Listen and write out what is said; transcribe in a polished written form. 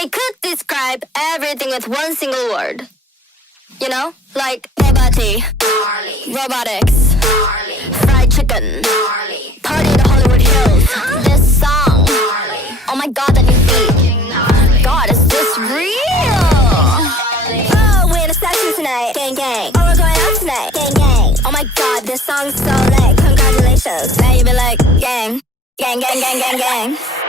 They could describe everything with one single word. You know? Like Bugatti, robotics, fried chicken, party in the Hollywood Hills. This song, oh my god, that new beat. God, is this real? Oh, we're in a session tonight, gang gang. Oh, we're going out tonight, gang gang. Oh my god, this song's so lit, congratulations. Now you be like, gang, gang, gang, gang, gang, gang.